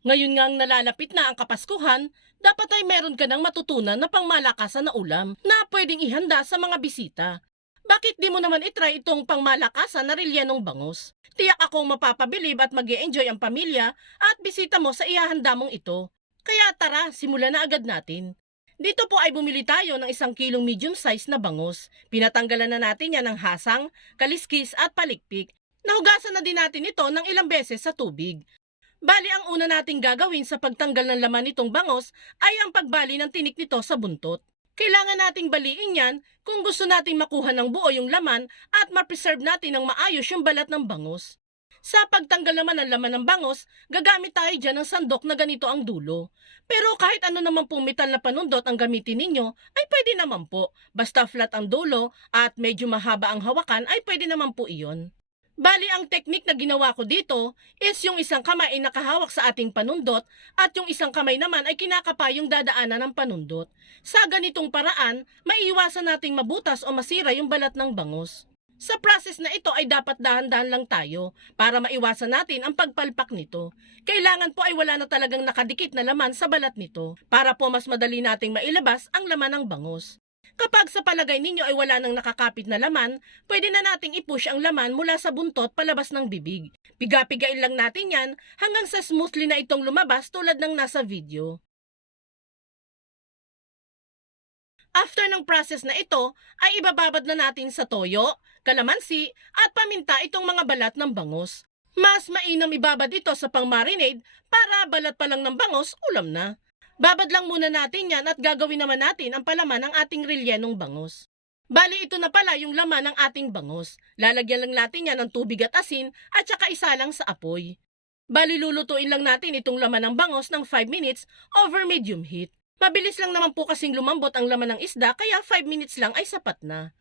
Ngayon nga ang nalalapit na ang Kapaskuhan, dapat ay meron ka ng matutunan na pangmalakasan na ulam na pwedeng ihanda sa mga bisita. Bakit di mo naman itry itong pangmalakasan na relyenong bangus? Tiyak akong mapapabilib at mag enjoy ang pamilya at bisita mo sa ihahanda mong ito. Kaya tara, simulan na agad natin. Dito po ay bumili tayo ng isang kilong medium size na bangus. Pinatanggalan na natin yan ng hasang, kaliskis at palikpik. Nahugasan na din natin ito ng ilang beses sa tubig. Bali ang una nating gagawin sa pagtanggal ng laman nitong bangos ay ang pagbali ng tinik nito sa buntot. Kailangan nating baliin yan kung gusto nating makuha ng buo yung laman at ma-preserve natin ng maayos yung balat ng bangos. Sa pagtanggal naman ng laman ng bangos, gagamit tayo dyan ng sandok na ganito ang dulo. Pero kahit ano naman pong metal na panundot ang gamitin ninyo, ay pwede naman po. Basta flat ang dulo at medyo mahaba ang hawakan ay pwede naman po iyon. Bali ang teknik na ginawa ko dito is yung isang kamay ay nakahawak sa ating panundot at yung isang kamay naman ay kinakapay yung dadaanan ng panundot. Sa ganitong paraan, maiiwasan nating mabutas o masira yung balat ng bangus. Sa process na ito ay dapat dahan-dahan lang tayo para maiwasan natin ang pagpalpak nito. Kailangan po ay wala na talagang nakadikit na laman sa balat nito para po mas madali nating mailabas ang laman ng bangus. Kapag sa palagay ninyo ay wala nang nakakapit na laman, pwede na nating i-push ang laman mula sa buntot palabas ng bibig. Piga-pigain lang natin yan hanggang sa smoothly na itong lumabas tulad ng nasa video. After ng process na ito, ay ibababad na natin sa toyo, kalamansi, at paminta itong mga balat ng bangus. Mas mainam ibabad ito sa pang-marinade para balat pa lang ng bangus, ulam na. Babad lang muna natin yan at gagawin naman natin ang palaman ng ating relyenong bangus. Bali ito na pala yung laman ng ating bangus. Lalagyan lang natin yan ng tubig at asin at saka isa lang sa apoy. Bali lulutuin lang natin itong laman ng bangus ng 5 minutes over medium heat. Mabilis lang naman po kasing lumambot ang laman ng isda kaya 5 minutes lang ay sapat na.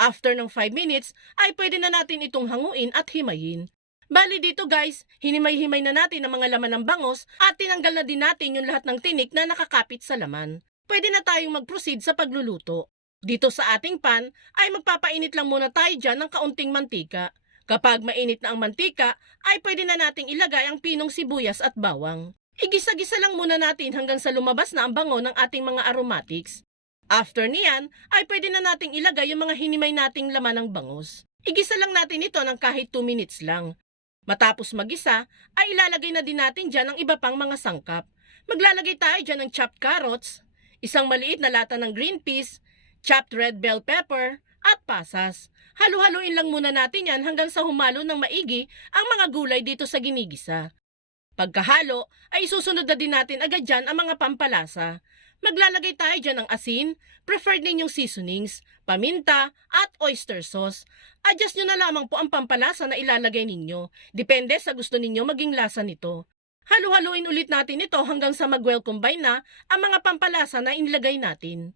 After ng 5 minutes ay pwede na natin itong hanguin at himayin. Bali dito guys, hinimay-himay na natin ang mga laman ng bangos at tinanggal na din natin yung lahat ng tinik na nakakapit sa laman. Pwede na tayong mag-proceed sa pagluluto. Dito sa ating pan ay magpapainit lang muna tayo dyan ng kaunting mantika. Kapag mainit na ang mantika ay pwede na nating ilagay ang pinong sibuyas at bawang. Igisa-gisa lang muna natin hanggang sa lumabas na ang bango ng ating mga aromatics. After niyan ay pwede na nating ilagay yung mga hinimay nating laman ng bangus. Igisa lang natin ito ng kahit 2 minutes lang. Matapos magisa, ay ilalagay na din natin dyan ang iba pang mga sangkap. Maglalagay tayo dyan ng chopped carrots, isang maliit na lata ng green peas, chopped red bell pepper, at pasas. Halu-haluin lang muna natin yan hanggang sa humalo ng maigi ang mga gulay dito sa ginigisa. Pagkahalo, ay susunod na din natin agad dyan ang mga pampalasa. Maglalagay tayo dyan ng asin, preferred ninyong seasonings, paminta, at oyster sauce. Adjust nyo na lamang po ang pampalasa na ilalagay ninyo. Depende sa gusto ninyo maging lasa nito. Halu-haluin ulit natin ito hanggang sa mag-well combine na ang mga pampalasa na inilagay natin.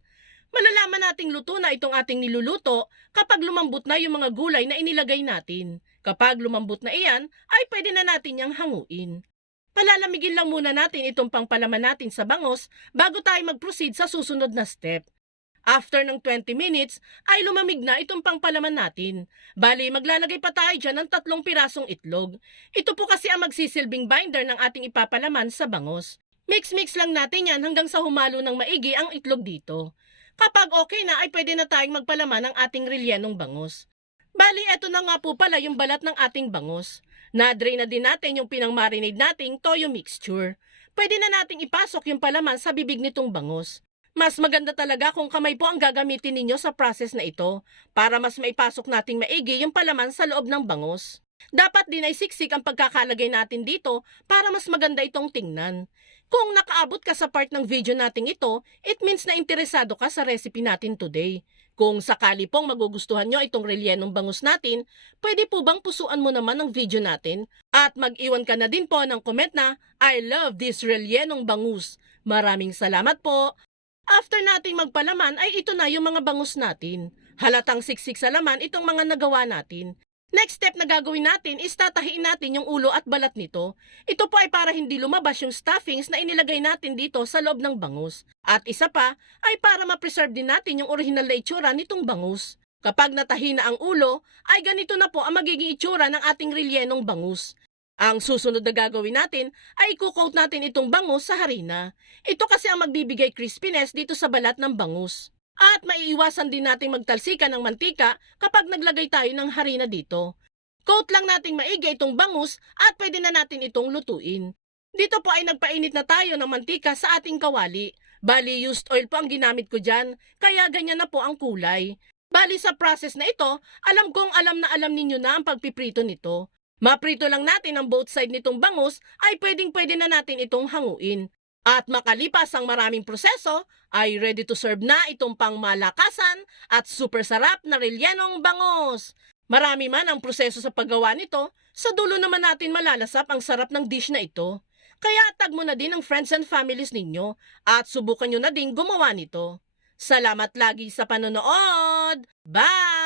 Malalaman nating luto na itong ating niluluto kapag lumambot na yung mga gulay na inilagay natin. Kapag lumambot na iyan, ay pwede na natin yang hanguin. Palalamigin lang muna natin itong pangpalaman natin sa bangos bago tayo mag-proceed sa susunod na step. After ng 20 minutes, ay lumamig na itong pangpalaman natin. Bali, maglalagay pa tayo dyan ng tatlong pirasong itlog. Ito po kasi ang magsisilbing binder ng ating ipapalaman sa bangos. Mix-mix lang natin yan hanggang sa humalo ng maigi ang itlog dito. Kapag okay na ay pwede na tayong magpalaman ng ating relyenong bangos. Bali, eto na nga po pala yung balat ng ating bangos. Na-drain na din natin yung pinang-marinade nating toyo mixture. Pwede na nating ipasok yung palaman sa bibig nitong bangos. Mas maganda talaga kung kamay po ang gagamitin ninyo sa process na ito para mas maipasok nating maigi yung palaman sa loob ng bangos. Dapat din ay siksik ang pagkakalagay natin dito para mas maganda itong tingnan. Kung nakaabot ka sa part ng video nating ito, it means na interesado ka sa recipe natin today. Kung sakali pong magugustuhan nyo itong relyenong bangus natin, pwede po bang pusuan mo naman ang video natin? At mag-iwan ka na din po ng comment na, I love this relyenong bangus. Maraming salamat po. After nating magpalaman ay ito na yung mga bangus natin. Halatang siksik sa laman itong mga nagawa natin. Next step na gagawin natin is tatahiin natin yung ulo at balat nito. Ito po ay para hindi lumabas yung stuffings na inilagay natin dito sa loob ng bangus. At isa pa ay para ma-preserve din natin yung original na itsura nitong bangus. Kapag natahi na ang ulo, ay ganito na po ang magiging itsura ng ating relyenong bangus. Ang susunod na gagawin natin ay i-coat natin itong bangus sa harina. Ito kasi ang magbibigay crispiness dito sa balat ng bangus. At maiiwasan din nating magtalsikan ng mantika kapag naglagay tayo ng harina dito. Coat lang nating maigi itong bangus at pwede na natin itong lutuin. Dito po ay nagpainit na tayo ng mantika sa ating kawali. Bali used oil po ang ginamit ko dyan, kaya ganyan na po ang kulay. Bali sa process na ito, alam kong alam na alam ninyo na ang pagpiprito nito. Maprito lang natin ang both side nitong bangus ay pwedeng pwede na natin itong hanguin. At makalipas ang maraming proseso, ay ready to serve na itong pangmalakasan at super sarap na rellenong bangus. Marami man ang proseso sa paggawa nito, sa dulo naman natin malalasap ang sarap ng dish na ito. Kaya tag mo na din ang friends and families ninyo at subukan nyo na din gumawa nito. Salamat lagi sa panonood! Bye!